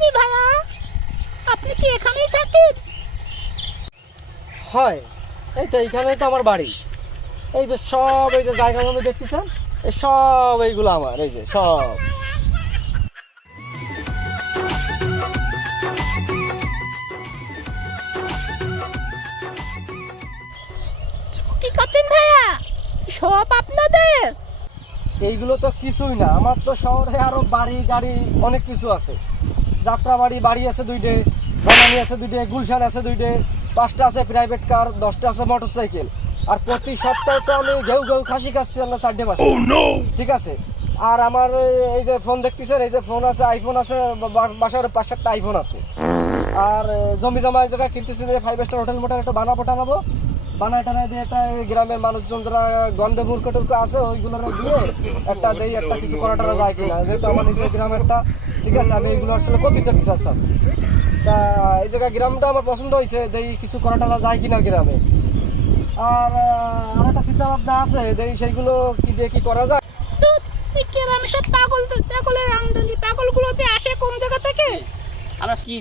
Me ভাইয়া, আপনি কি এখানেই থাকেন? হয়, এইখানেই তো আমার বাড়ি। এই যে সব এই যে জায়গাগুলো দেখতেছেন, এই সব এইগুলো আমার, এই যে সব। কি করছেন ভাইয়া? সব আপনাদের? এইগুলো তো কিছুই না, আমার তো শহরে আরো বাড়ি গাড়ি অনেক কিছু আছে। যাত্রাবাড়ি বাড়ি আছে দুইটে, বনানী আছে দুইটে, গুলশান আছে দুইটে, 5টা আছে প্রাইভেট কার, 10টা আছে মোটর সাইকেল। আর প্রতি সপ্তাহে তো আমি ঘেউ ঘেউ খাসি খাচ্ছি আমরা 4টে 5টা। ঠিক আছে। আর আমার এই যে ফোন দেখতেছেন, এই যে ফোন আছে, আইফোন আছে, বাসার 5-7টা আইফোন আছে। আর জমি জমা এই জায়গায় কিনতেছি যে 5 স্টার হোটেল মোটেল একটা বানাবো, বানায় টানায় দিয়ে একটা গ্রামের মানুষজন যারা গন্ধে মূর্খ টুর্খ আছে ওইগুলো দিয়ে একটা দেই, একটা কিছু করা টারা যায় কিনা, যেহেতু আমার নিজের গ্রাম একটা। ঠিক আছে, আমি এইগুলো আসলে প্রতিষ্ঠা চাচ্ছি। তা এই জায়গায় গ্রামটা আমার পছন্দ হয়েছে, দেই কিছু করা টারা যায় কিনা গ্রামে। আর একটা চিন্তা ভাবনা আছে, দেই সেইগুলো কি দিয়ে কি করা যায়। তো এই গ্রামে সব পাগলের আমদানি, পাগলগুলো যে আসে কোন জায়গা থেকে? আমরা কি